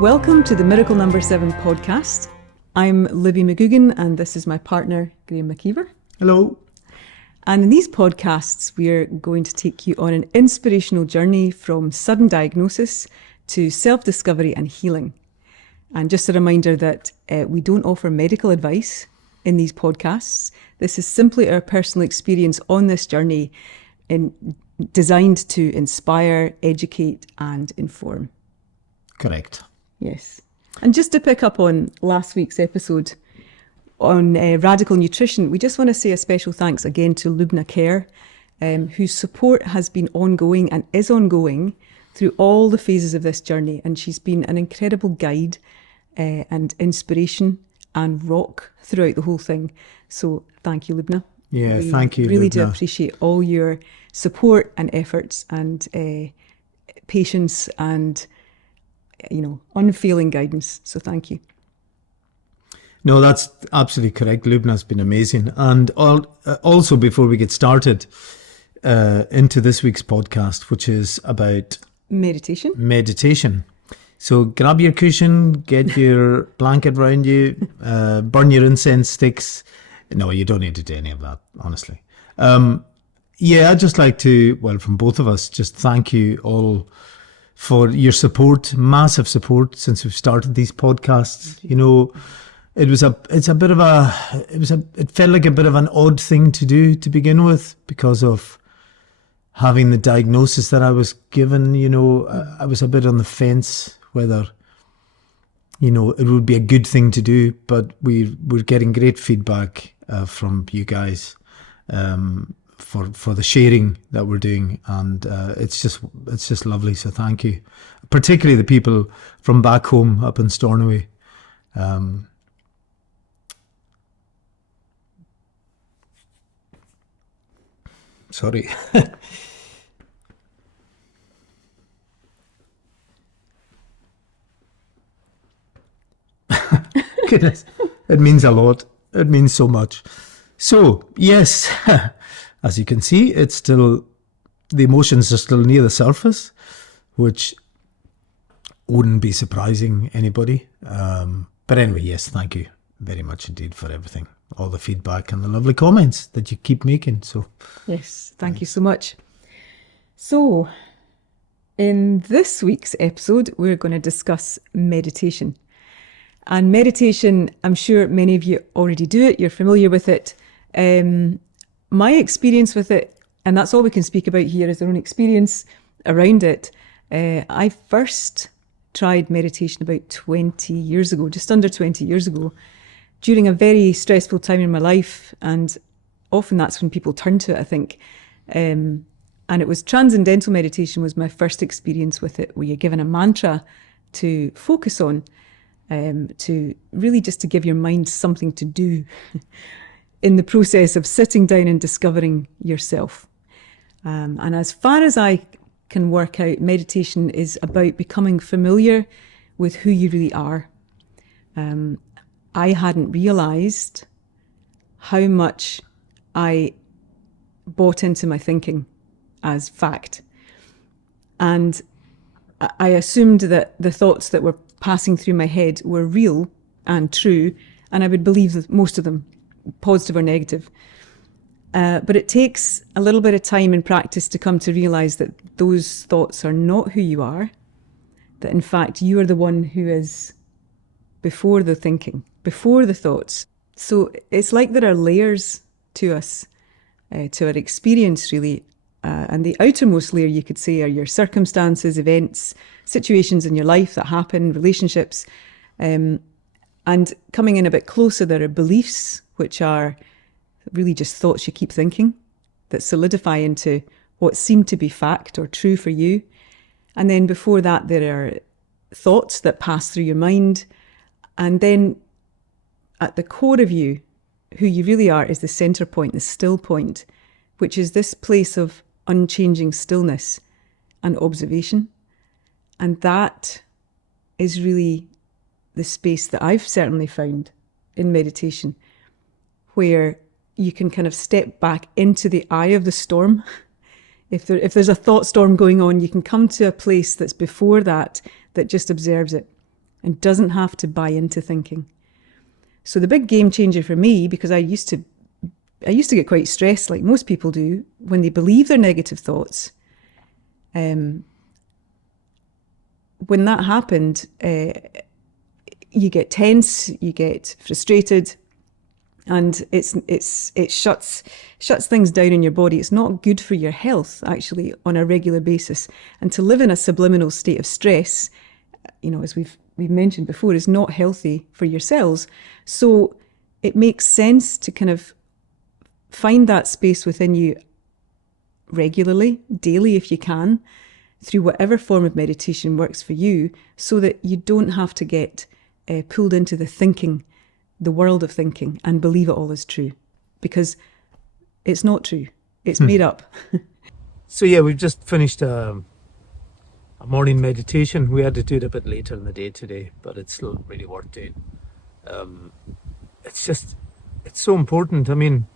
Welcome to the Miracle Number 7 podcast. I'm Libby McGugan and this is my partner, Graham McKeever. Hello. And in these podcasts, we're going to take you on an inspirational journey from sudden diagnosis to self-discovery and healing. And just a reminder that we don't offer medical advice in these podcasts. This is simply our personal experience on this journey designed to inspire, educate and inform. Correct. Yes. And just to pick up on last week's episode on radical nutrition, we just want to say a special thanks again to Lubna Care, whose support has been ongoing and is ongoing through all the phases of this journey. And she's been an incredible guide and inspiration and rock throughout the whole thing. So thank you, Lubna. Yeah, thank you, really Lubna. do appreciate all your support and efforts and patience and unfailing guidance. So thank you. No, that's absolutely correct. Lubna's been amazing. And also, before we get started into this week's podcast, which is about meditation. So grab your cushion, get your blanket around you, burn your incense sticks. No, you don't need to do any of that, honestly. I'd just like to, from both of us, just thank you all for your support, massive support since we've started these podcasts. It felt like a bit of an odd thing to do to begin with because of having the diagnosis that I was given. I was a bit on the fence whether, it would be a good thing to do, but we're getting great feedback from you guys for the sharing that we're doing, and it's just lovely. So thank you, particularly the people from back home up in Stornoway. Sorry. Goodness, it means a lot. It means so much. So yes. As you can see, the emotions are still near the surface, which wouldn't be surprising anybody. But anyway, yes, thank you very much indeed for everything, all the feedback and the lovely comments that you keep making. So yes, thank you so much. So in this week's episode, we're going to discuss meditation. And meditation, I'm sure many of you already do it. You're familiar with it. My experience with it, and that's all we can speak about here, is our own experience around it. I first tried meditation about 20 years ago, just under 20 years ago, during a very stressful time in my life. And often that's when people turn to it, I think. And it was transcendental meditation was my first experience with it, where you're given a mantra to focus on, to really just to give your mind something to do in the process of sitting down and discovering yourself. And as far as I can work out, meditation is about becoming familiar with who you really are. I hadn't realised how much I bought into my thinking as fact. And I assumed that the thoughts that were passing through my head were real and true, and I would believe most of them, positive or negative. But it takes a little bit of time and practice to come to realise that those thoughts are not who you are, that in fact you are the one who is before the thinking, before the thoughts. So it's like there are layers to us, to our experience really. And the outermost layer, you could say, are your circumstances, events, situations in your life that happen, relationships. And coming in a bit closer, there are beliefs, which are really just thoughts you keep thinking that solidify into what seem to be fact or true for you. And then before that, there are thoughts that pass through your mind. And then at the core of you, who you really are is the center point, the still point, which is this place of unchanging stillness and observation. And that is really the space that I've certainly found in meditation, where you can kind of step back into the eye of the storm. If there's a thought storm going on, you can come to a place that's before that just observes it and doesn't have to buy into thinking. So the big game changer for me, because I used to get quite stressed, like most people do, when they believe their negative thoughts. When that happened, you get tense, you get frustrated, and it shuts things down in your body. It's not good for your health, actually, on a regular basis. And to live in a subliminal state of stress, as we've mentioned before, is not healthy for your cells. So it makes sense to kind of find that space within you regularly, daily if you can, through whatever form of meditation works for you, so that you don't have to get pulled into the world of thinking, and believe it all is true. Because it's not true. It's made up. So yeah, we've just finished a morning meditation. We had to do it a bit later in the day today, but it's still really worth doing. It's so important. I mean,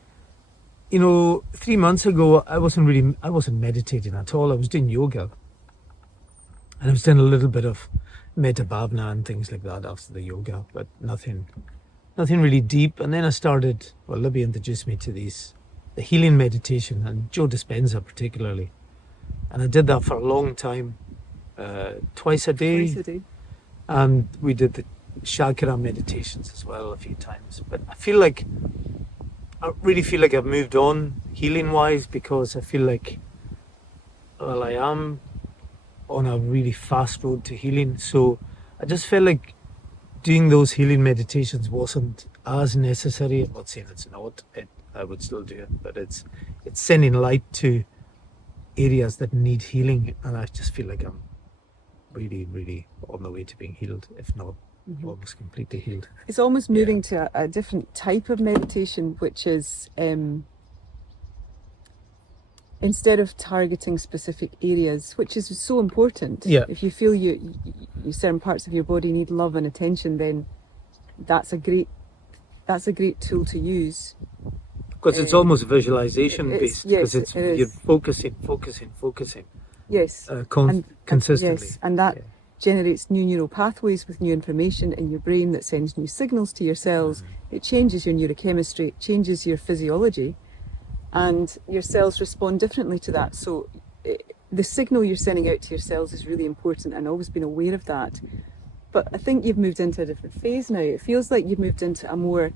3 months ago, I wasn't meditating at all. I was doing yoga. And I was doing a little bit of metta bhavana and things like that after the yoga, but nothing really deep. And then I started, Libby introduced me to the healing meditation, and Joe Dispenza particularly. And I did that for a long time, twice a day. And we did the chakra meditations as well a few times. But I really feel like I've moved on healing-wise, because I feel like, I am on a really fast road to healing. So I just felt like doing those healing meditations wasn't as necessary. I'm not saying it's not. I would still do it, but it's sending light to areas that need healing, and I just feel like I'm really, really on the way to being healed, if not almost completely healed. It's almost moving to a different type of meditation, which is instead of targeting specific areas, which is so important. Yeah. If you feel you certain parts of your body need love and attention, then that's a great tool to use. Because it's almost visualization based. Yes, because you're focusing. Yes. Consistently. Yes, and that generates new neural pathways with new information in your brain that sends new signals to your cells. It changes your neurochemistry, it changes your physiology, and your cells respond differently to that. So the signal you're sending out to your cells is really important, and I've always been aware of that. But I think you've moved into a different phase now. It feels like you've moved into a more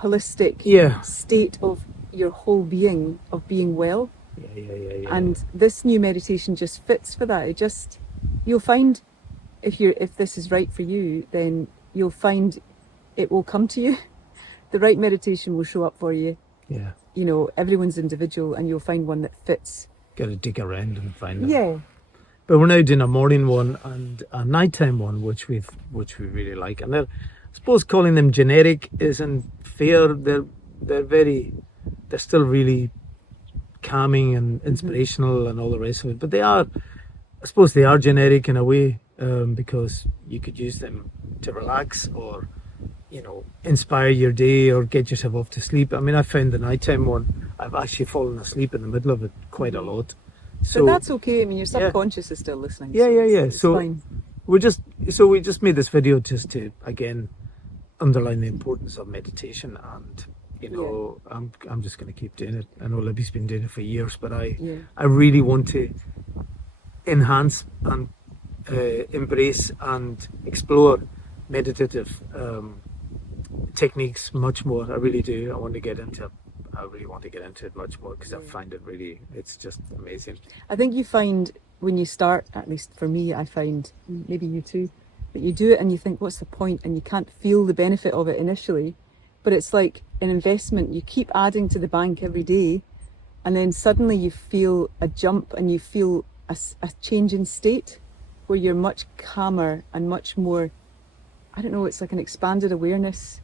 holistic state of your whole being, of being well. Yeah. And this new meditation just fits for that. You'll find, if this is right for you, then you'll find it will come to you. The right meditation will show up for you. Yeah. Everyone's individual, and you'll find one that fits. Got to dig around and find them. Yeah. But we're now doing a morning one and a nighttime one, which we really like. And I suppose calling them generic isn't fair. They're still really calming and inspirational and all the rest of it. But I suppose they are generic in a way, because you could use them to relax or, inspire your day or get yourself off to sleep. I mean, I found the nighttime one, I've actually fallen asleep in the middle of it quite a lot. So but that's okay. I mean, your subconscious is still listening. Yeah. It's so fine. we just made this video just to, again, underline the importance of meditation, and I'm just going to keep doing it. I know Libby's been doing it for years, but I really want to enhance and embrace and explore meditative techniques much more. I really do. I really want to get into it much more, because I find it's just amazing. I think you find when you start, at least for me, I find, maybe you too, that you do it and you think, what's the point? And you can't feel the benefit of it initially, but it's like an investment. You keep adding to the bank every day, and then suddenly you feel a jump, and you feel a change in state where you're much calmer and much more, I don't know, it's like an expanded awareness,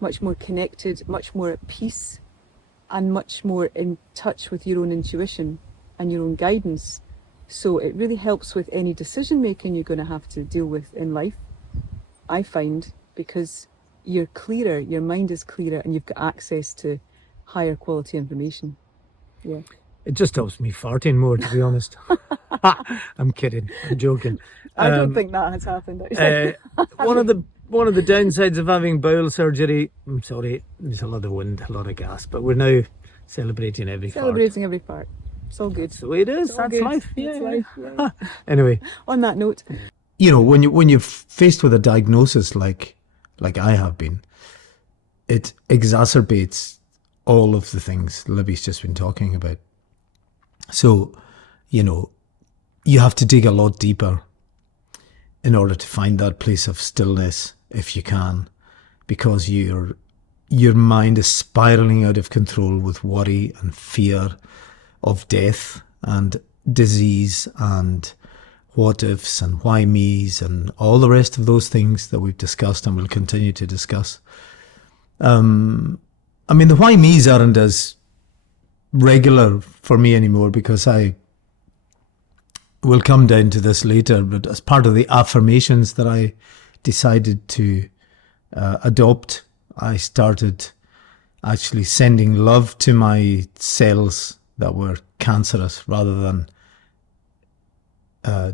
much more connected, much more at peace, and much more in touch with your own intuition and your own guidance. So it really helps with any decision making you're going to have to deal with in life, I find, because you're clearer, your mind is clearer, and you've got access to higher quality information. Yeah. It just helps me farting more, to be honest. I'm kidding. I'm joking. I don't think that has happened. One of the downsides of having bowel surgery. I'm sorry, there's a lot of wind, a lot of gas, but we're now celebrating every fart. Every part. It's all good. That's the way it is. That's good. life. That's life. Yeah. Anyway, on that note, when you're faced with a diagnosis like I have been, it exacerbates all of the things Libby's just been talking about. So, you have to dig a lot deeper in order to find that place of stillness, if you can, because your mind is spiraling out of control with worry and fear of death and disease and what ifs and why me's and all the rest of those things that we've discussed and will continue to discuss. The why me's aren't as regular for me anymore, because I will come down to this later, but as part of the affirmations that I decided to adopt, I started actually sending love to my cells that were cancerous rather than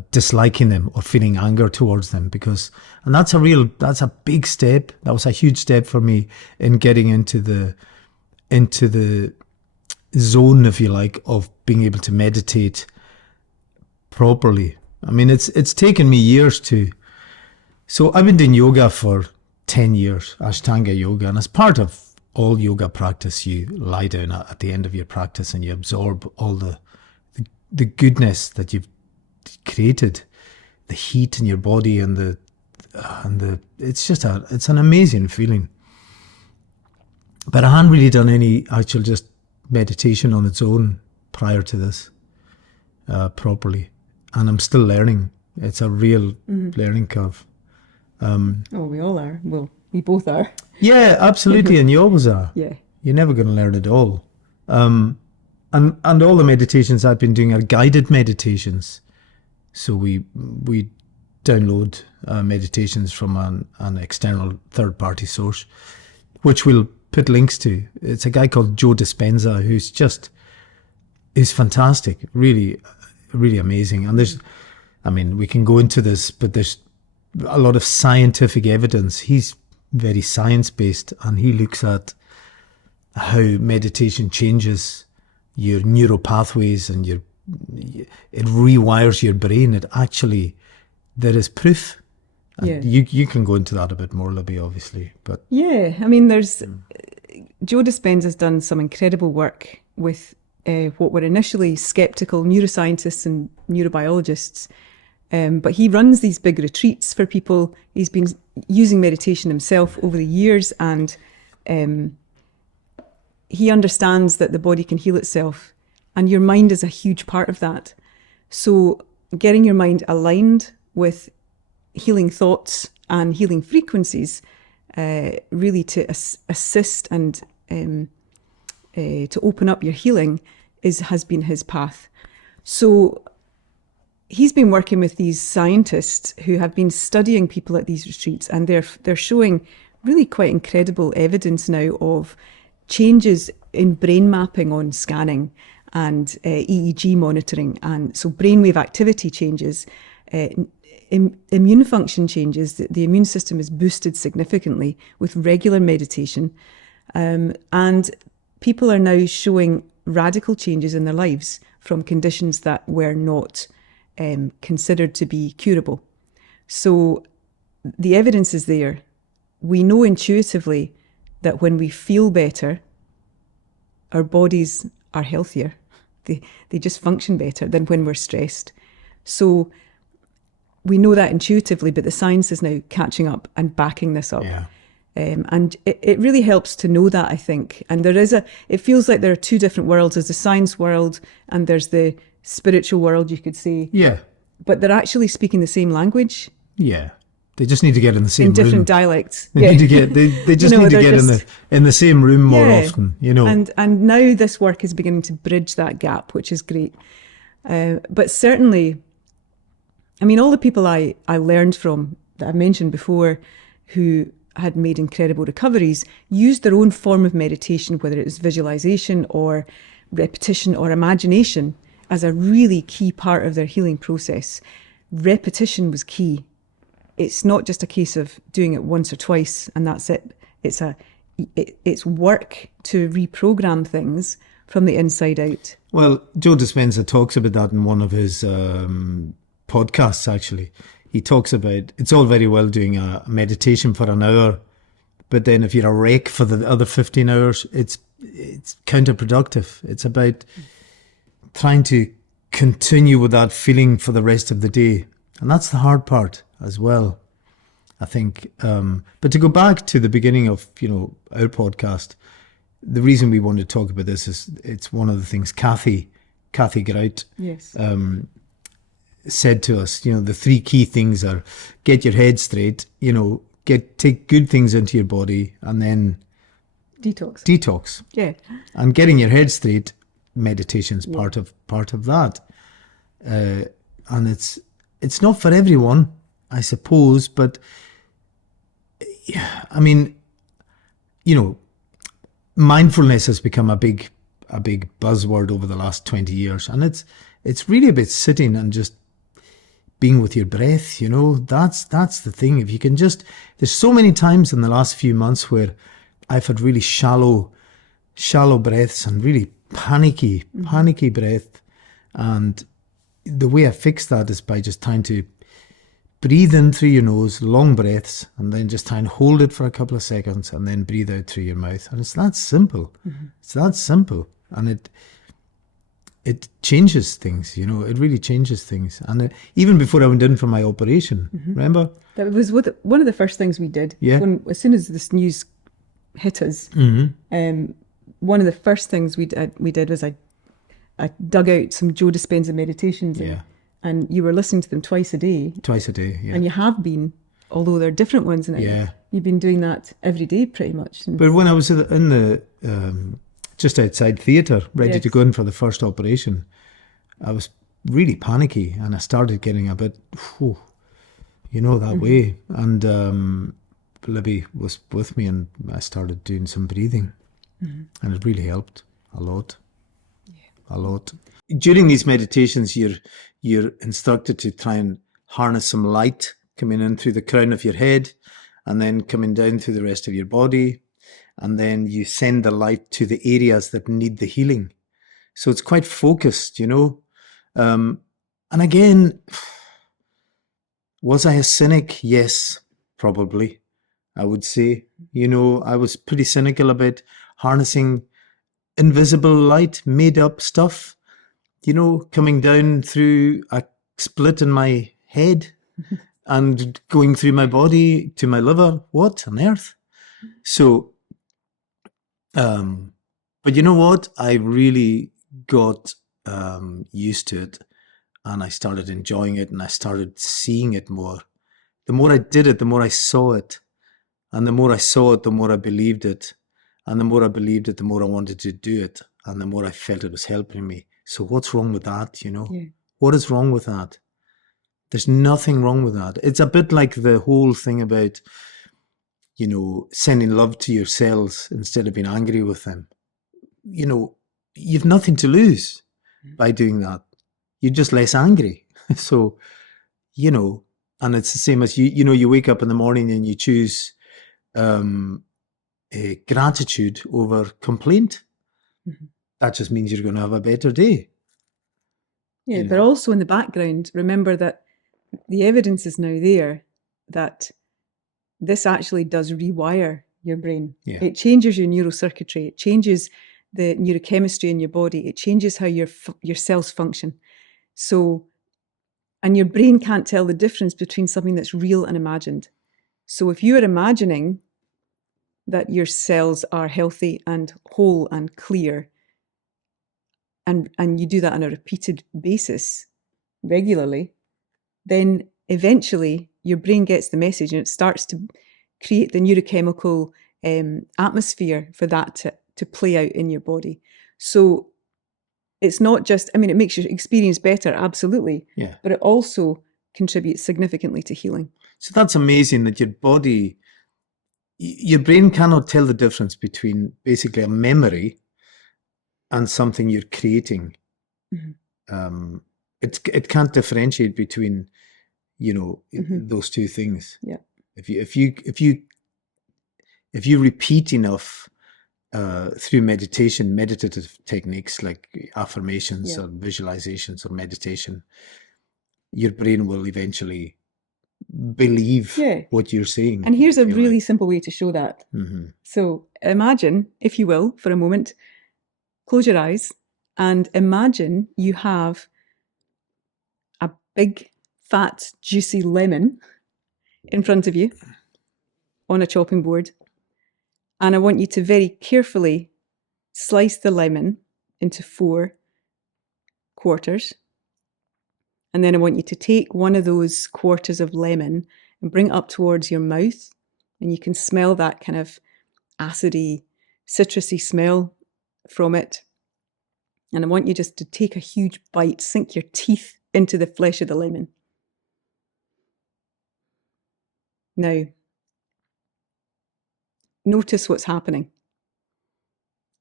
disliking them or feeling anger towards them, and that's a big step. That was a huge step for me in getting into the zone, if you like, of being able to meditate properly. It's taken me years to. So I've been doing yoga for 10 years, Ashtanga yoga, and as part of all yoga practice, you lie down at the end of your practice and you absorb all the goodness that you've created, the heat in your body and it's an amazing feeling. But I hadn't really done any actual just meditation on its own prior to this properly, and I'm still learning. It's a real learning curve. We all are. Well, we both are. Yeah, absolutely, and you always are. Yeah, you're never going to learn it all. And all the meditations I've been doing are guided meditations. So we download meditations from an external third-party source, which we'll put links to. It's a guy called Dispenza who's fantastic, really, really amazing. And we can go into this, but there's a lot of scientific evidence. He's very science-based, and he looks at how meditation changes your neural pathways and it rewires your brain. There is proof. And you can go into that a bit more, Libby, obviously. But yeah, there's Joe Dispenza's done some incredible work with what were initially skeptical neuroscientists and neurobiologists. But he runs these big retreats for people. He's been using meditation himself over the years, and he understands that the body can heal itself, and your mind is a huge part of that. So getting your mind aligned with healing thoughts and healing frequencies, really to assist and to open up your healing has been his path. So he's been working with these scientists who have been studying people at these retreats, and they're showing really quite incredible evidence now of changes in brain mapping on scanning and EEG monitoring, and so brainwave activity changes, immune function changes. The immune system is boosted significantly with regular meditation, and people are now showing radical changes in their lives from conditions that were not considered to be curable. So the evidence is there. We know intuitively that when we feel better, our bodies are healthier. They just function better than when we're stressed. So we know that intuitively, but the science is now catching up and backing this up. Yeah. And it really helps to know that, I think. And it feels like there are two different worlds. There's the science world and there's the spiritual world, you could say. Yeah. But they're actually speaking the same language. Yeah. They just need to get in the same in different room. dialects. They need to get in the same room more often, And now this work is beginning to bridge that gap, which is great. But certainly, all the people I learned from that I mentioned before, who had made incredible recoveries, used their own form of meditation, whether it was visualization or repetition or imagination as a really key part of their healing process. Repetition was key. It's not just a case of doing it once or twice and that's it. It's work to reprogram things from the inside out. Well, Joe Dispenza talks about that in one of his podcasts, actually. He talks about it's all very well doing a meditation for an hour, but then if you're a wreck for the other 15 hours, it's counterproductive. It's about trying to continue with that feeling for the rest of the day. And that's the hard part as well, I think. But to go back to the beginning of, our podcast, the reason we want to talk about this is it's one of the things Kathy Grout Yes. Said to us. The three key things are get your head straight, take good things into your body, and then detox. Yeah. And getting your head straight, meditation's part of that. And it's not for everyone, I suppose, but I mean, mindfulness has become a big buzzword over the last 20 years, and it's really about sitting and just being with your breath. That's the thing. If you can just, there's so many times in the last few months where I've had really shallow breaths and really panicky breath, and the way I fix that is by just trying to breathe in through your nose, long breaths, and then just try and hold it for a couple of seconds and then breathe out through your mouth. And it's that simple. Mm-hmm. It's that simple. And it changes things, it really changes things. And even before I went in for my operation, remember? That was one of the first things we did. Yeah. As soon as this news hit us, one of the first things we did was I dug out some Joe Dispenza meditations. And you were listening to them twice a day. Yeah. And you have been, although they're different ones. And you've been doing that every day pretty much. But when I was in the just outside theatre, ready to go in for the first operation, I was really panicky and I started getting a bit, that way. And Libby was with me and I started doing some breathing. And it really helped a lot. A lot. During these meditations, you're instructed to try and harness some light coming in through the crown of your head and then coming down through the rest of your body. And then you send the light to the areas that need the healing. So it's quite focused, And again, was I a cynic? Yes, probably, I would say. I was pretty cynical about harnessing invisible light, made up stuff, coming down through a split in my head and going through my body to my liver. What on earth? So, but you know what? I really got used to it and I started enjoying it and I started seeing it more. The more I did it, the more I saw it. And the more I saw it, the more I believed it. And the more I believed it, the more I wanted to do it. And the more I felt it was helping me. So what's wrong with that, Yeah. What is wrong with that? There's nothing wrong with that. It's a bit like the whole thing about, sending love to your cells instead of being angry with them. You've nothing to lose by doing that. You're just less angry. So, and it's the same as you wake up in the morning and you choose gratitude over complaint. That just means you're going to have a better day. Yeah, but also in the background, remember that the evidence is now there that this actually does rewire your brain. Yeah. It changes your neurocircuitry. It changes the neurochemistry in your body. It changes how your cells function. So, and your brain can't tell the difference between something that's real and imagined. So if you're imagining that your cells are healthy and whole and clear, and you do that on a repeated basis regularly, then eventually your brain gets the message and it starts to create the neurochemical atmosphere for that to play out in your body. So it's not just, it makes your experience better, absolutely. Yeah. But it also contributes significantly to healing. So that's amazing that your brain cannot tell the difference between basically a memory and something you're creating, it can't differentiate between, those two things. Yeah. If you repeat enough through meditative techniques like affirmations or visualizations or meditation, your brain will eventually believe what you're saying. And here's a really simple way to show that. So imagine, if you will, for a moment, close your eyes and imagine you have a big, fat, juicy lemon in front of you on a chopping board. And I want you to very carefully slice the lemon into 4 quarters. And then I want you to take one of those quarters of lemon and bring it up towards your mouth. And you can smell that kind of acidy, citrusy smell from it. And I want you just to take a huge bite, sink your teeth into the flesh of the lemon. Now, notice what's happening.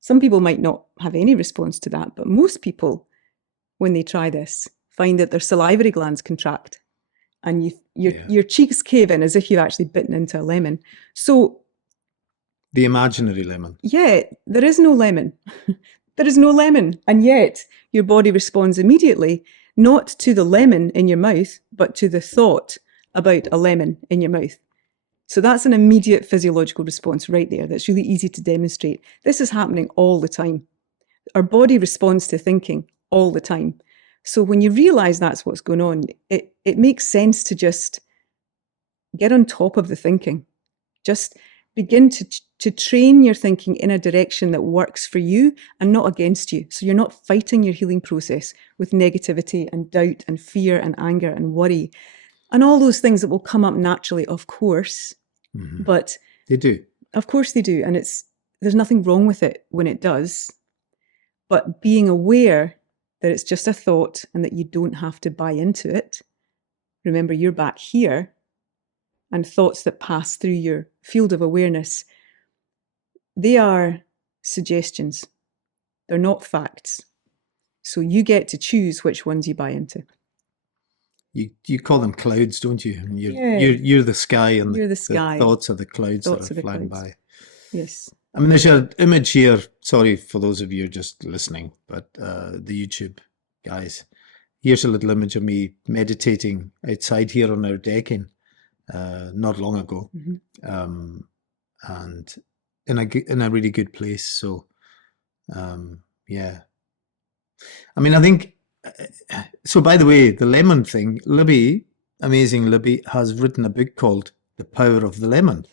Some people might not have any response to that, but most people, when they try this, find that their salivary glands contract and your cheeks cave in as if you've actually bitten into a lemon. So the imaginary lemon. Yeah, there is no lemon. There is no lemon. And yet your body responds immediately, not to the lemon in your mouth, but to the thought about a lemon in your mouth. So that's an immediate physiological response right there. That's really easy to demonstrate. This is happening all the time. Our body responds to thinking all the time. So when you realize that's what's going on, it makes sense to just get on top of the thinking. Just begin to train your thinking in a direction that works for you and not against you. So you're not fighting your healing process with negativity and doubt and fear and anger and worry and all those things that will come up naturally, of course. But they do. Of course they do. And there's nothing wrong with it when it does. But being aware that it's just a thought and that you don't have to buy into it. Remember, you're back here, and thoughts that pass through your field of awareness, they are suggestions. They're not facts. So you get to choose which ones you buy into. You call them clouds, don't you? You're the sky, and the thoughts are the clouds that are flying by. Yes. I mean, there's an image here. Sorry for those of you just listening, but the YouTube guys. Here's a little image of me meditating outside here on our decking not long ago, and in a really good place. So, yeah. I mean, I think. So, by the way, the lemon thing, amazing Libby, has written a book called The Power of the Lemon,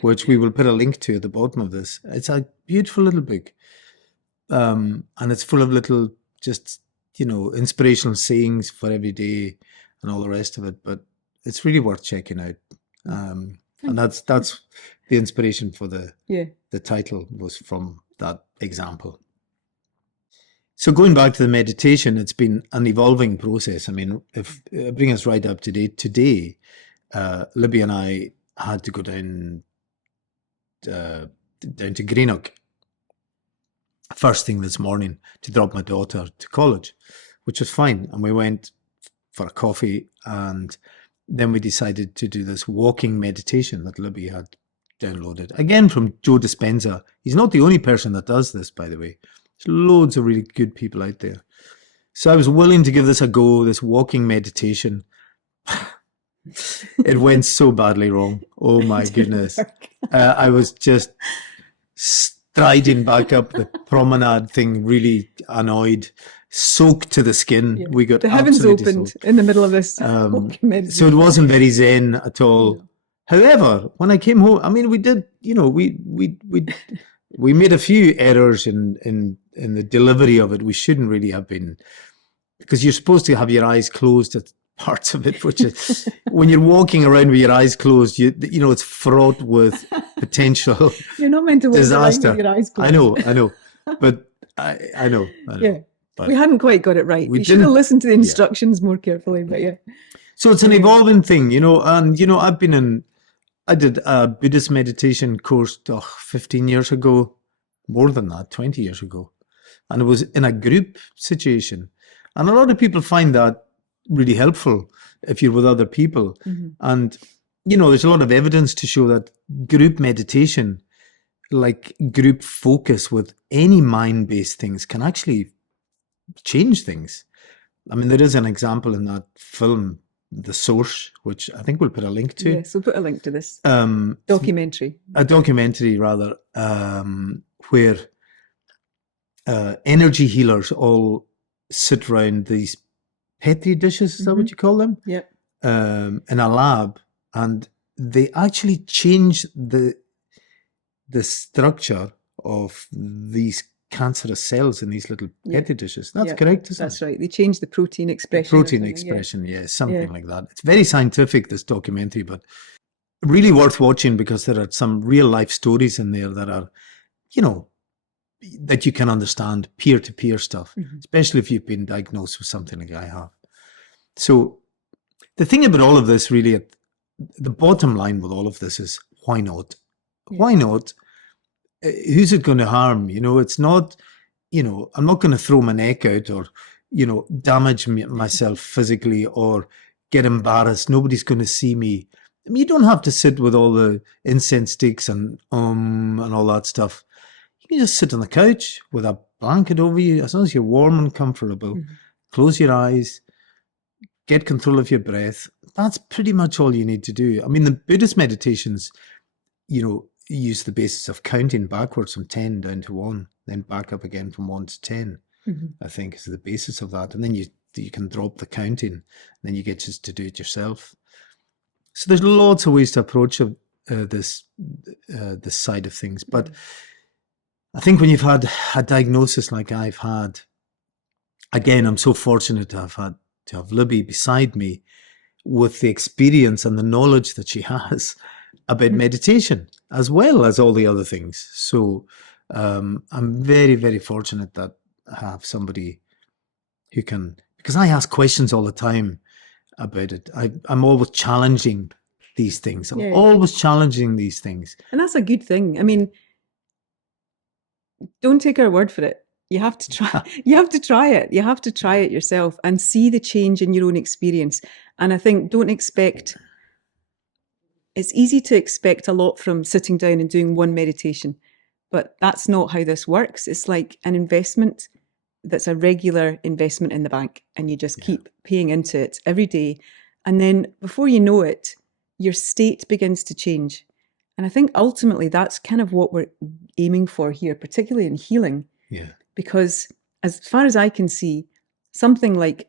which we will put a link to at the bottom of this. It's a beautiful little book. And it's full of little, just, inspirational sayings for every day and all the rest of it. But it's really worth checking out. And that's the inspiration for the title was from that example. So going back to the meditation, it's been an evolving process. I mean, if bring us right up to date, today, Libby and I had to go down to Greenock first thing this morning to drop my daughter to college, which was fine. And we went for a coffee, and then we decided to do this walking meditation that Libby had downloaded. Again, from Joe Dispenza. He's not the only person that does this, by the way. There's loads of really good people out there. So I was willing to give this a go, this walking meditation. It went so badly wrong. Oh my goodness. I was just striding back up the promenade thing, really annoyed, soaked to the skin. Yeah. We got the heavens opened in the middle of this walking meditation. So it wasn't very zen at all. No. However, when I came home, I mean, we did, we made a few errors in the delivery of it. We shouldn't really have been, because you're supposed to have your eyes closed at parts of it, which is when you're walking around with your eyes closed, it's fraught with potential. You're not meant to walk disaster. With your eyes closed. I know, but I know. Yeah, but we hadn't quite got it right. We should have listened to the instructions more carefully, but yeah. So it's an evolving thing, and I did a Buddhist meditation course 15 years ago, more than that, 20 years ago. and it was in a group situation. And a lot of people find that really helpful if you're with other people. And, there's a lot of evidence to show that group meditation, like group focus with any mind-based things, can actually change things. I mean, there is an example in that film, The Source, which I think we'll put a link to. Yes, we'll put a link to this documentary. A documentary, rather, where energy healers all sit around these Petri dishes, is that what you call them? Yep. In a lab, and they actually change the structure of these cancerous cells in these little Petri dishes. That's correct, isn't it? That's right. They change the protein expression. Protein expression, something like that. It's very scientific, this documentary, but really worth watching because there are some real life stories in there that are, that you can understand, peer-to-peer stuff, especially if you've been diagnosed with something like I have. So the thing about all of this, really, the bottom line with all of this is, why not? Yeah. Why not? Who's it going to harm? It's not, I'm not going to throw my neck out or, damage myself physically or get embarrassed. Nobody's going to see me. I mean, you don't have to sit with all the incense sticks and all that stuff. You can just sit on the couch with a blanket over you, as long as you're warm and comfortable. Close your eyes, get control of your breath. That's pretty much all you need to do. I mean, the Buddhist meditations, use the basis of counting backwards from 10 down to 1, then back up again from 1 to 10, I think is the basis of that. And then you can drop the counting, and then you get just to do it yourself. So there's lots of ways to approach this side of things. But I think when you've had a diagnosis like I've had, again, I'm so fortunate to have Libby beside me with the experience and the knowledge that she has about meditation, as well as all the other things. So I'm very, very fortunate that I have somebody who can, because I ask questions all the time about it. I'm always challenging these things. I'm always challenging these things. And that's a good thing. I mean, don't take our word for it. You have to try. You have to try it. You have to try it yourself and see the change in your own experience. And I think don't expect. It's easy to expect a lot from sitting down and doing one meditation, but that's not how this works. It's like an investment that's a regular investment in the bank, and you just keep paying into it every day. And then before you know it, your state begins to change. And I think ultimately that's kind of what we're aiming for here, particularly in healing. Yeah. Because as far as I can see, something like,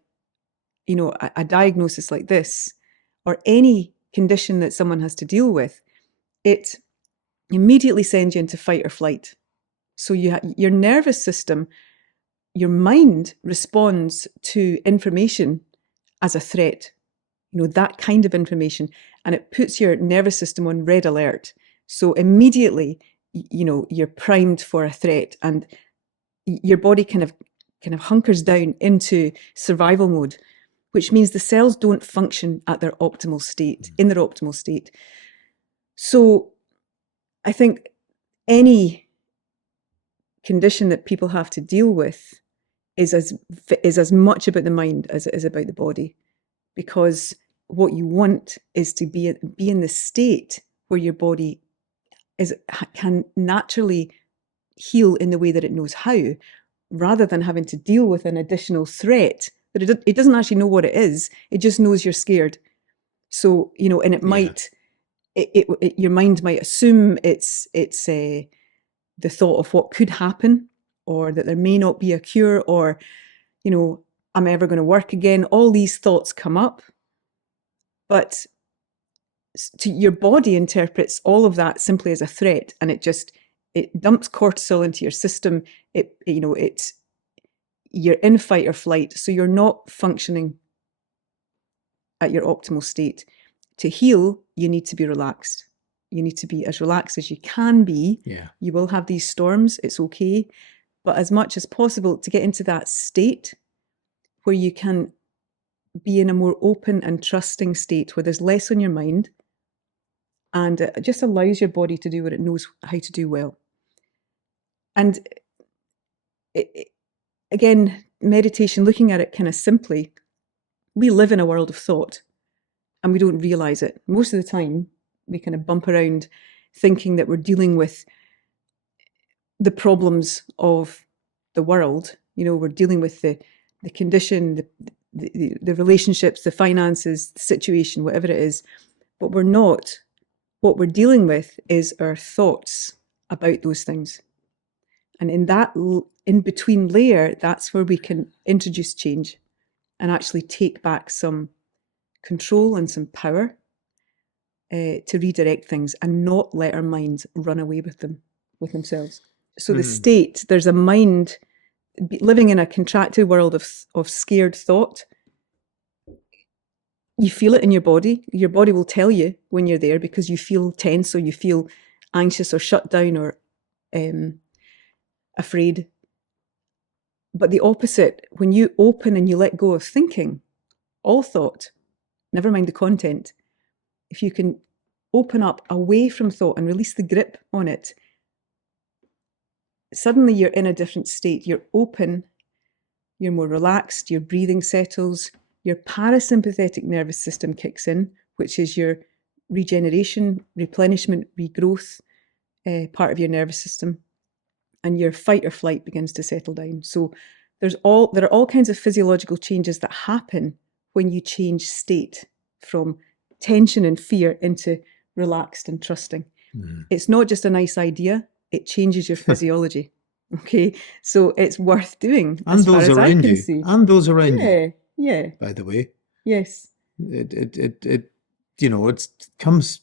a diagnosis like this, or any condition that someone has to deal with, it immediately sends you into fight or flight. So your nervous system, your mind responds to information as a threat, that kind of information, and it puts your nervous system on red alert. So immediately, you're primed for a threat, and your body kind of hunkers down into survival mode, which means the cells don't function at their optimal state, in their optimal state. So I think any condition that people have to deal with is as much about the mind as it is about the body, because what you want is to be in the state where your body can naturally heal in the way that it knows how, rather than having to deal with an additional threat that it doesn't actually know what it is. It just knows you're scared. So, and it might, your mind might assume it's the thought of what could happen, or that there may not be a cure, or, am I ever going to work again? All these thoughts come up, but your body interprets all of that simply as a threat, and it dumps cortisol into your system. You're in fight or flight, so you're not functioning at your optimal state. To heal, you need to be relaxed. You need to be as relaxed as you can be. Yeah. You will have these storms, it's okay. But as much as possible to get into that state where you can be in a more open and trusting state, where there's less on your mind, and it just allows your body to do what it knows how to do well. And again, meditation, looking at it kind of simply, we live in a world of thought and we don't realize it. Most of the time, we kind of bump around thinking that we're dealing with the problems of the world. We're dealing with the condition, the relationships, the finances, the situation, whatever it is. But we're not. What we're dealing with is our thoughts about those things. And in that in-between layer, that's where we can introduce change and actually take back some control and some power to redirect things and not let our minds run away with themselves. So the state, there's a mind living in a contracted world of scared thought. You feel it in your body. Your body will tell you when you're there because you feel tense or you feel anxious or shut down or afraid. But the opposite, when you open and you let go of thinking, all thought, never mind the content, if you can open up away from thought and release the grip on it, suddenly you're in a different state. You're open, you're more relaxed, your breathing settles, your parasympathetic nervous system kicks in, which is your regeneration, replenishment, regrowth part of your nervous system, and your fight or flight begins to settle down. So there are all kinds of physiological changes that happen when you change state from tension and fear into relaxed and trusting. It's not just a nice idea, it changes your physiology. Okay, so it's worth doing. And those around you. And those around you. Yeah. By the way. Yes. It comes,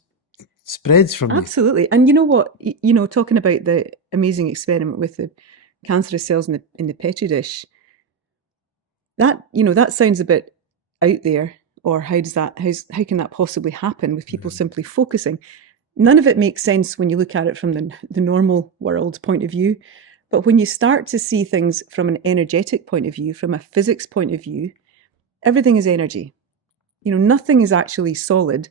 spreads from you. Absolutely. And you know what? Talking about the amazing experiment with the cancerous cells in the petri dish, that sounds a bit out there. Or how can that possibly happen with people simply focusing? None of it makes sense when you look at it from the normal world point of view. But when you start to see things from an energetic point of view, from a physics point of view, everything is energy. Nothing is actually solid.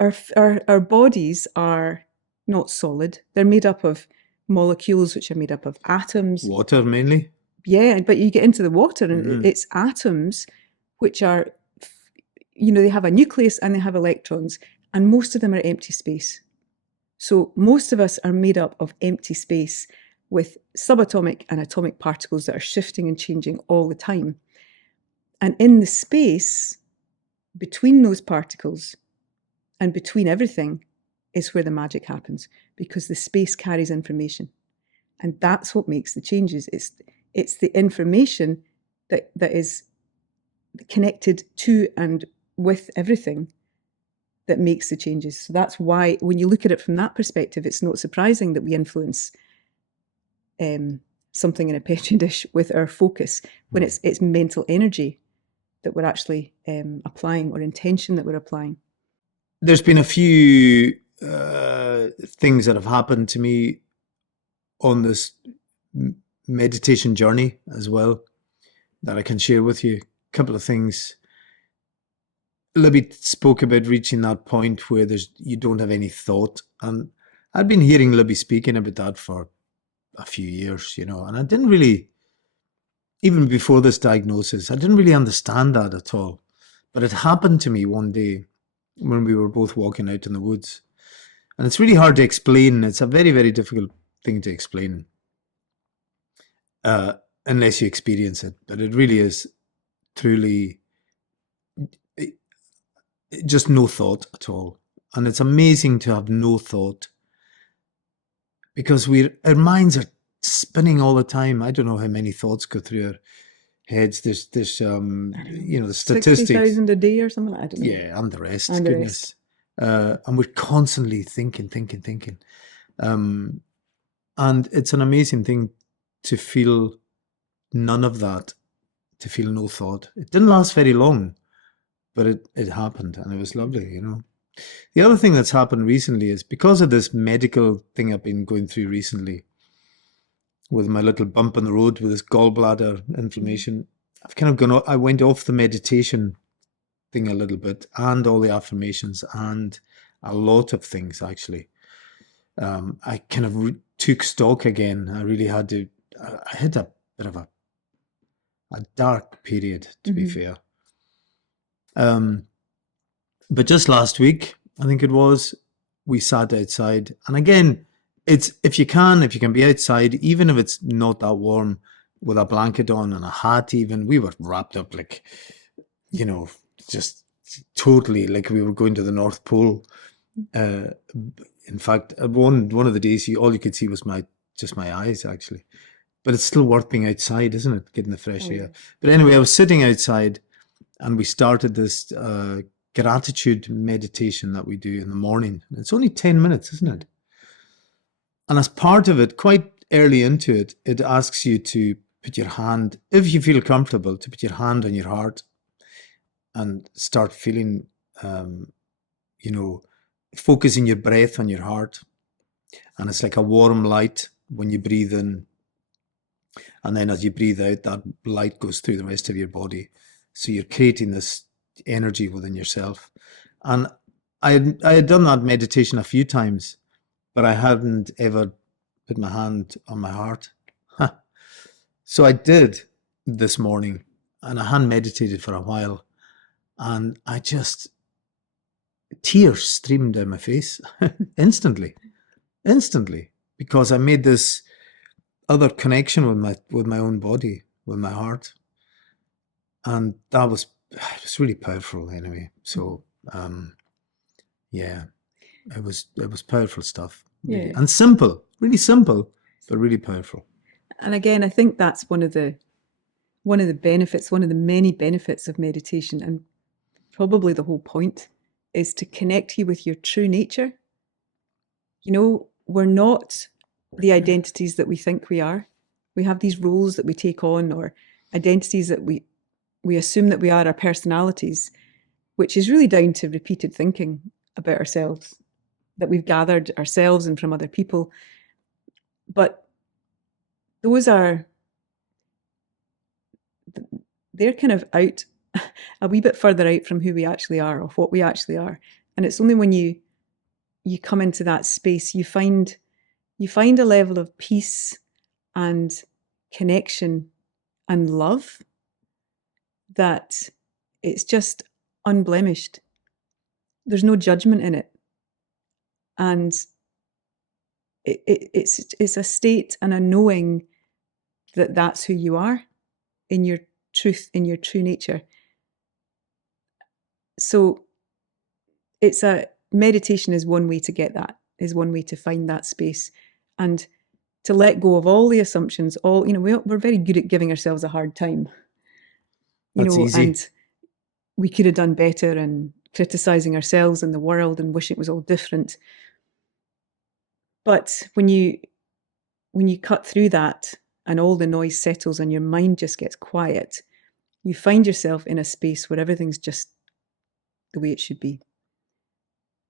Our bodies are not solid. They're made up of molecules, which are made up of atoms. Water mainly? Yeah, but you get into the water and it's atoms, which are, they have a nucleus and they have electrons, and most of them are empty space. So most of us are made up of empty space with subatomic and atomic particles that are shifting and changing all the time. And in the space between those particles and between everything is where the magic happens, because the space carries information. And that's what makes the changes. It's the information that is connected to and with everything that makes the changes. So that's why when you look at it from that perspective, it's not surprising that we influence something in a petri dish with our focus, when it's mental energy that we're actually applying, or intention that we're applying. There's been a few things that have happened to me on this meditation journey as well that I can share with you. A couple of things. Libby spoke about reaching that point where you don't have any thought, and I'd been hearing Libby speaking about that for a few years, and I didn't really, even before this diagnosis, I didn't really understand that at all. But it happened to me one day when we were both walking out in the woods, and it's really hard to explain. It's a very, very difficult thing to explain unless you experience it, but it really is truly just no thought at all. And it's amazing to have no thought, because our minds are spinning all the time. I don't know how many thoughts go through our heads. There's the statistics. 60,000 a day or something like that. Yeah, and the rest. And goodness. And we're constantly thinking. And it's an amazing thing to feel none of that, to feel no thought. It didn't last very long, but it happened, and it was lovely, The other thing that's happened recently is, because of this medical thing I've been going through recently, with my little bump in the road with this gallbladder inflammation, I've kind of gone. I went off the meditation thing a little bit, and all the affirmations, and a lot of things actually. I kind of took stock again. I really had to. I hit a bit of a dark period, to be fair. But just last week, I think it was, we sat outside. And again, it's if you can be outside, even if it's not that warm, with a blanket on and a hat even, we were wrapped up like, you know, just totally like we were going to the North Pole. In fact, one of the days, all you could see was my eyes, actually. But it's still worth being outside, isn't it? Getting the fresh air. But anyway, I was sitting outside, and we started this gratitude meditation that we do in the morning. It's only 10 minutes, isn't it? And as part of it, quite early into it, it asks you to put your hand, if you feel comfortable, to put your hand on your heart and start feeling, focusing your breath on your heart. And it's like a warm light when you breathe in. And then as you breathe out, that light goes through the rest of your body. So you're creating this energy within yourself. And I had done that meditation a few times, but I hadn't ever put my hand on my heart. So I did this morning, and I hadn't meditated for a while. And tears streamed down my face instantly, because I made this other connection with my own body, with my heart. And that was really powerful anyway. So, it was powerful stuff. Really. Yeah. And simple, really simple, but really powerful. And again, I think that's one of the benefits, one of the many benefits of meditation, and probably the whole point, is to connect you with your true nature. You know, we're not the identities that we think we are. We have these roles that we take on, or identities that we assume that we are, our personalities, which is really down to repeated thinking about ourselves that we've gathered ourselves and from other people. But they're kind of out, a wee bit further out from who we actually are, or what we actually are. And it's only when you come into that space, you find a level of peace and connection and love that it's just unblemished. There's no judgment in it. And it's a state and a knowing that that's who you are in your truth, in your true nature. So meditation is one way to get that, is one way to find that space and to let go of all the assumptions. We're very good at giving ourselves a hard time. That's easy. And we could have done better, and criticizing ourselves and the world and wishing it was all different. But when you cut through that and all the noise settles and your mind just gets quiet, you find yourself in a space where everything's just the way it should be.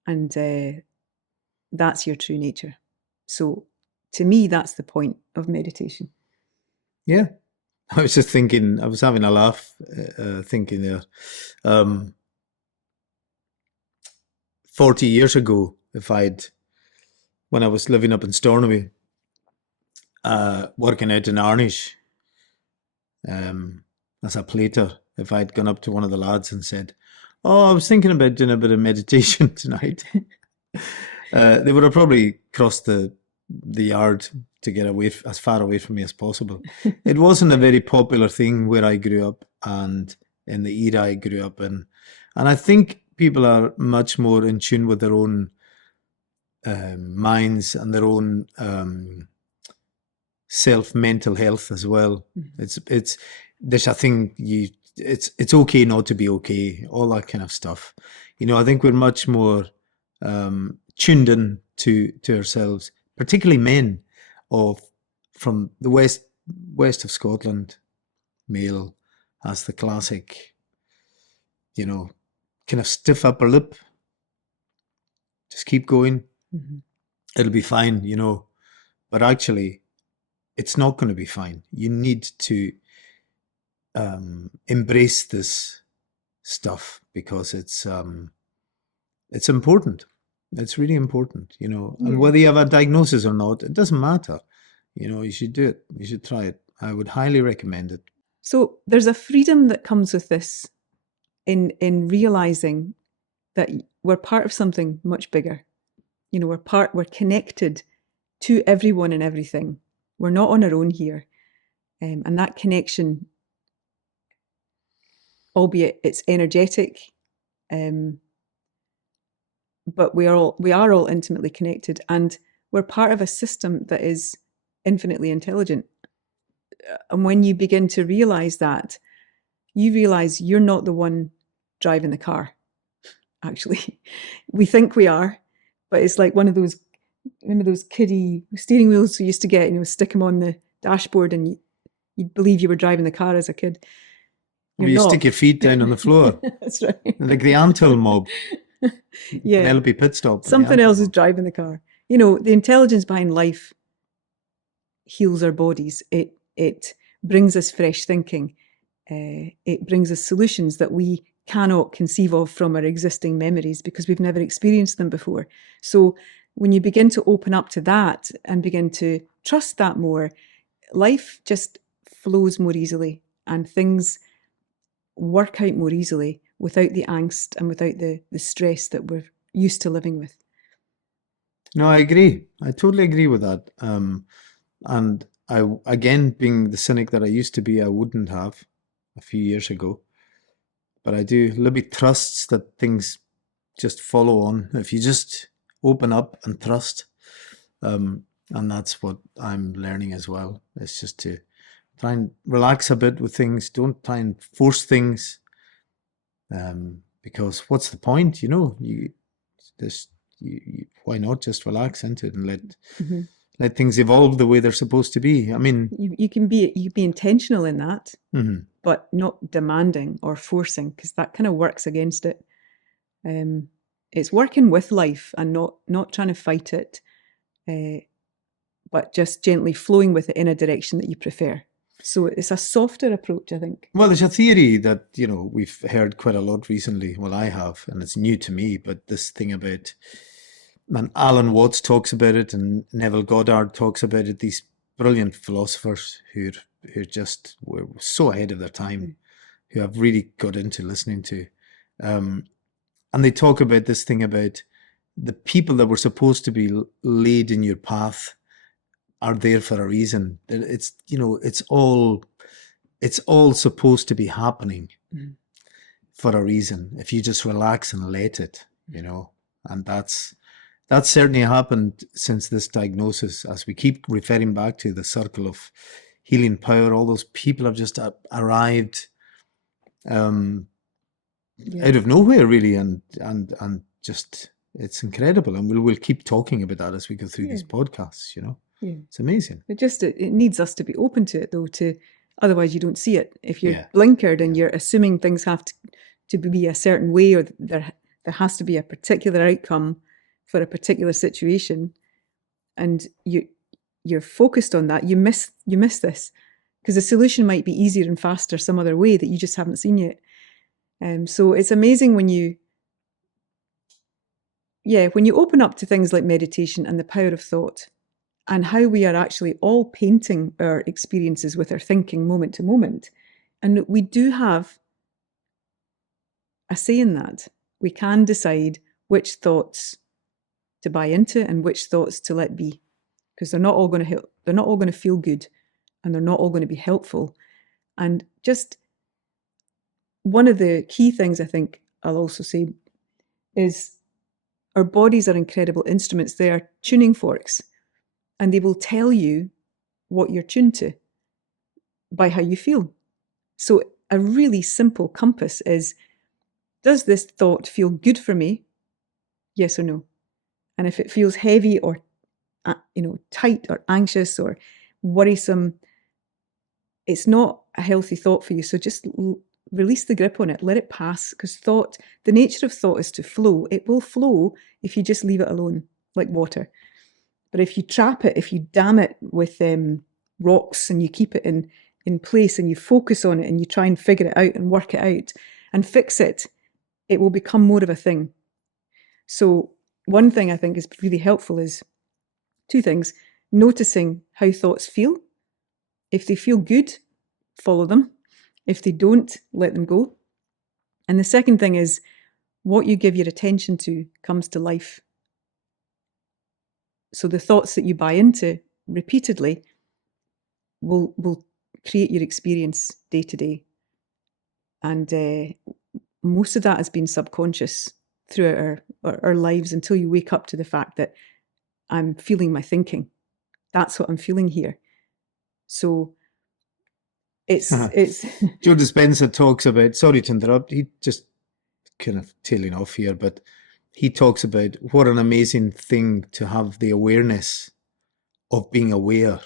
And that's your true nature. So to me, that's the point of meditation. Yeah. I was just thinking, I was having a laugh thinking there. 40 years ago, when I was living up in Stornoway, working out in Arnish, as a plater, if I'd gone up to one of the lads and said, "Oh, I was thinking about doing a bit of meditation tonight," they would have probably crossed the yard to get as far away from me as possible. It wasn't a very popular thing where I grew up and in the era I grew up in. And I think people are much more in tune with their own minds and their own mental health as well. Mm-hmm. There's a thing it's okay not to be okay, all that kind of stuff. I think we're much more tuned in to ourselves, particularly men from the west of Scotland. Male has the classic, kind of stiff upper lip. Just keep going. Mm-hmm. It'll be fine, But actually, it's not going to be fine. You need to embrace this stuff because it's important. It's really important, And whether you have a diagnosis or not, it doesn't matter. You should do it. You should try it. I would highly recommend it. So there's a freedom that comes with this in realizing that we're part of something much bigger. You know, we're connected to everyone and everything. We're not on our own here. And that connection, albeit it's energetic, but we are all intimately connected, and we're part of a system that is infinitely intelligent. And when you begin to realize that, you realize you're not the one driving the car. Actually, we think we are, but it's like one of those, remember those kiddie steering wheels we used to get, stick them on the dashboard and you'd believe you were driving the car as a kid. You stick your feet down on the floor. That's right. Like the Anthill mob. Yeah. Penelope pit stop. Something else is driving the car. The intelligence behind life heals our bodies. It brings us fresh thinking. It brings us solutions that we cannot conceive of from our existing memories because we've never experienced them before. So when you begin to open up to that and begin to trust that more, life just flows more easily and things work out more easily without the angst and without the stress that we're used to living with. No, I agree. I totally agree with that. And I, again, being the cynic that I used to be, I wouldn't have a few years ago. But I do. Libby trusts that things just follow on. If you just open up and trust, and that's what I'm learning as well. It's just to try and relax a bit with things. Don't try and force things, because what's the point? Why not just relax into it and let things evolve the way they're supposed to be? I mean, you can be intentional in that, but not demanding or forcing, because that kind of works against it. It's working with life and not trying to fight it, but just gently flowing with it in a direction that you prefer. So it's a softer approach, I think. Well, there's a theory that, we've heard quite a lot recently. Well, I have, and it's new to me, but this thing about, and Alan Watts talks about it, and Neville Goddard talks about it, these brilliant philosophers who were so ahead of their time, who I've really got into listening to. And they talk about this thing about the people that were supposed to be laid in your path are there for a reason. It's all supposed to be happening for a reason. If you just relax and let it, and that's certainly happened since this diagnosis. As we keep referring back to the circle of healing power, all those people have just arrived out of nowhere, really, and just it's incredible. And we'll keep talking about that as we go through these podcasts. Yeah. It's amazing. It needs us to be open to it, though. Otherwise, you don't see it. If you're blinkered and you're assuming things have to be a certain way, or there has to be a particular outcome for a particular situation, and you're focused on that, you miss this, because the solution might be easier and faster some other way that you just haven't seen yet. So it's amazing when you open up to things like meditation and the power of thought, and how we are actually all painting our experiences with our thinking moment to moment. And we do have a say in that. We can decide which thoughts to buy into and which thoughts to let be, because they're not all going to help. They're not all going to feel good, and they're not all going to be helpful. And just one of the key things I think I'll also say is our bodies are incredible instruments. They are tuning forks, and they will tell you what you're tuned to by how you feel. So a really simple compass is, does this thought feel good for me? Yes or no? And if it feels heavy or tight or anxious or worrisome, it's not a healthy thought for you. So just release the grip on it, let it pass, because the nature of thought is to flow. It will flow if you just leave it alone, like water. But if you trap it, if you dam it with rocks and you keep it in place and you focus on it and you try and figure it out and work it out and fix it, it will become more of a thing. So one thing I think is really helpful is two things: noticing how thoughts feel If they feel good, follow them. If they don't, let them go. And the second thing is, what you give your attention to comes to life. So the thoughts that you buy into repeatedly will create your experience day to day. And most of that has been subconscious throughout our lives until you wake up to the fact that I'm feeling my thinking. That's what I'm feeling here. So it's Joe Dispenza talks about, sorry to interrupt, he just kind of tailing off here, but he talks about what an amazing thing to have the awareness of being aware.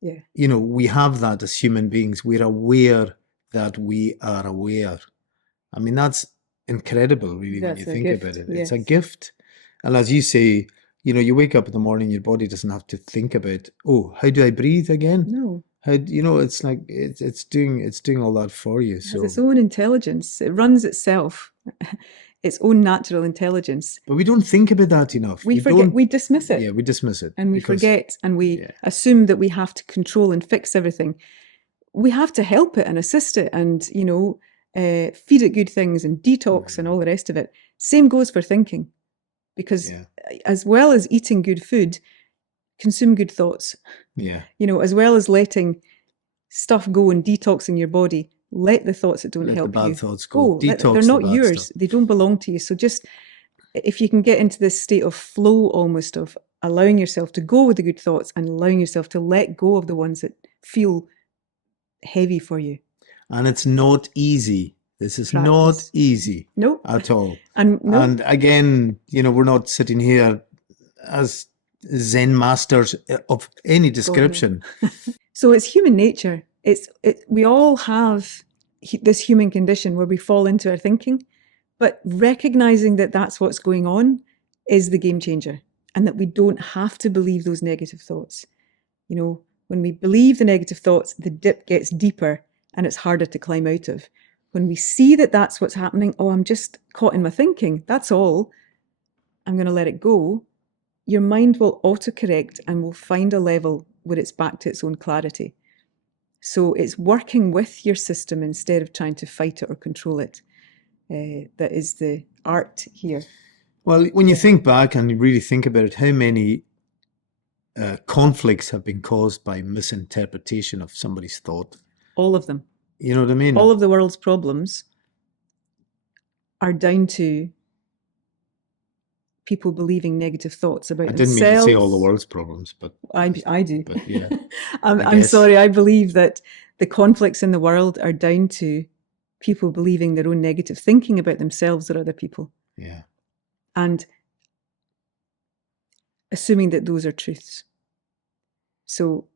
Yeah. You know, we have that as human beings. We're aware that we are aware. I mean, that's incredible, really, when you think about it. It's a gift. And as you say, you know, you wake up in the morning, your body doesn't have to think about, oh, how do I breathe again? No. How, you know, it's like it's doing all that for you. It So has its own intelligence. It runs itself. Its own natural intelligence. But we don't think about that enough. We forget. We dismiss it. Yeah, we dismiss it. And we forget, and we assume that we have to control and fix everything. We have to help it and assist it, and you know, feed it good things and detox and all the rest of it. Same goes for thinking, because as well as eating good food, consume good thoughts. Yeah. You know, as well as letting stuff go and detoxing your body, let the thoughts that don't help the bad you thoughts go. Detox they're not yours. Stuff. They don't belong to you. So just if you can get into this state of flow, almost of allowing yourself to go with the good thoughts and allowing yourself to let go of the ones that feel heavy for you. And it's not easy. This is not easy at all. And again, you know, we're not sitting here as Zen masters of any description. So it's human nature. We all have this human condition where we fall into our thinking, but recognizing that that's what's going on is the game changer, and that we don't have to believe those negative thoughts. You know, when we believe the negative thoughts, the dip gets deeper and it's harder to climb out of. When we see that that's what's happening, oh, I'm just caught in my thinking, that's all, I'm going to let it go, your mind will autocorrect and will find a level where it's back to its own clarity. So it's working with your system instead of trying to fight it or control it. That is the art here. Well, when you think back and you really think about it, how many conflicts have been caused by misinterpretation of somebody's thought? All of them. You know what I mean? All of the world's problems are down to people believing negative thoughts about themselves. I didn't mean to say all the world's problems, but I do. But yeah, I'm sorry. I believe that the conflicts in the world are down to people believing their own negative thinking about themselves or other people. Yeah, and assuming that those are truths. So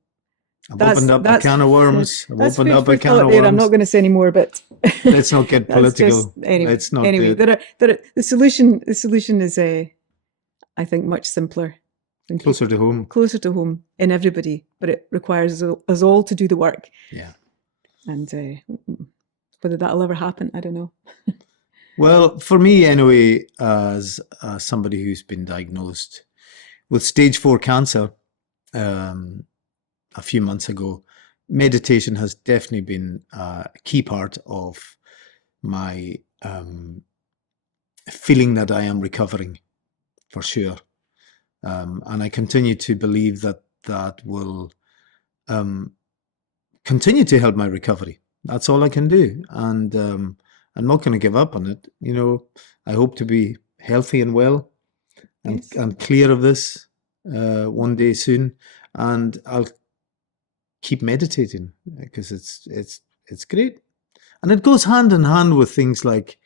I've opened up a can of worms. I'm not going to say any more, but let's not get political. Anyway, the solution is I think much simpler. Closer to home. Closer to home in everybody, but it requires us all to do the work. Yeah. And whether that'll ever happen, I don't know. Well, for me anyway, as somebody who's been diagnosed with stage 4 cancer a few months ago, meditation has definitely been a key part of my feeling that I am recovering, for sure. And I continue to believe that will continue to help my recovery. That's all I can do. And I'm not going to give up on it. You know, I hope to be healthy and well and clear of this one day soon. And I'll keep meditating because it's great. And it goes hand in hand with things like,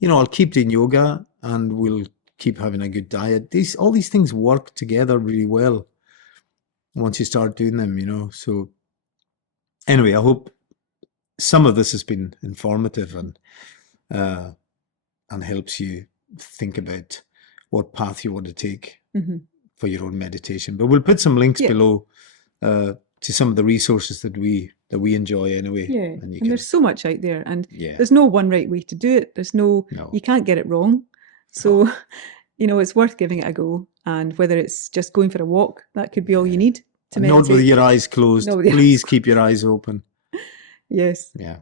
you know, I'll keep doing yoga and we'll keep having a good diet. All these things work together really well once you start doing them, you know. So anyway, I hope some of this has been informative and helps you think about what path you want to take for your own meditation. But we'll put some links below to some of the resources that we enjoy anyway. Yeah, and there's so much out there, and there's no one right way to do it. There's no, you can't get it wrong. So, you know, it's worth giving it a go. And whether it's just going for a walk, that could be all you need to Not with meditate. your eyes closed. Not with your Please keep your eyes open. Yes. Yeah.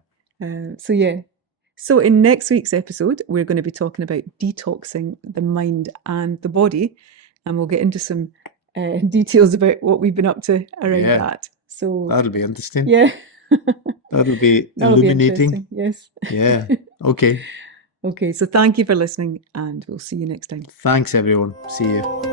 So in next week's episode, we're going to be talking about detoxing the mind and the body, and we'll get into some details about what we've been up to around that. So that'll be interesting. Yeah. That'll be That'll illuminating. Be yes. Yeah. Okay. Okay. So thank you for listening, and we'll see you next time. Thanks, everyone. See you.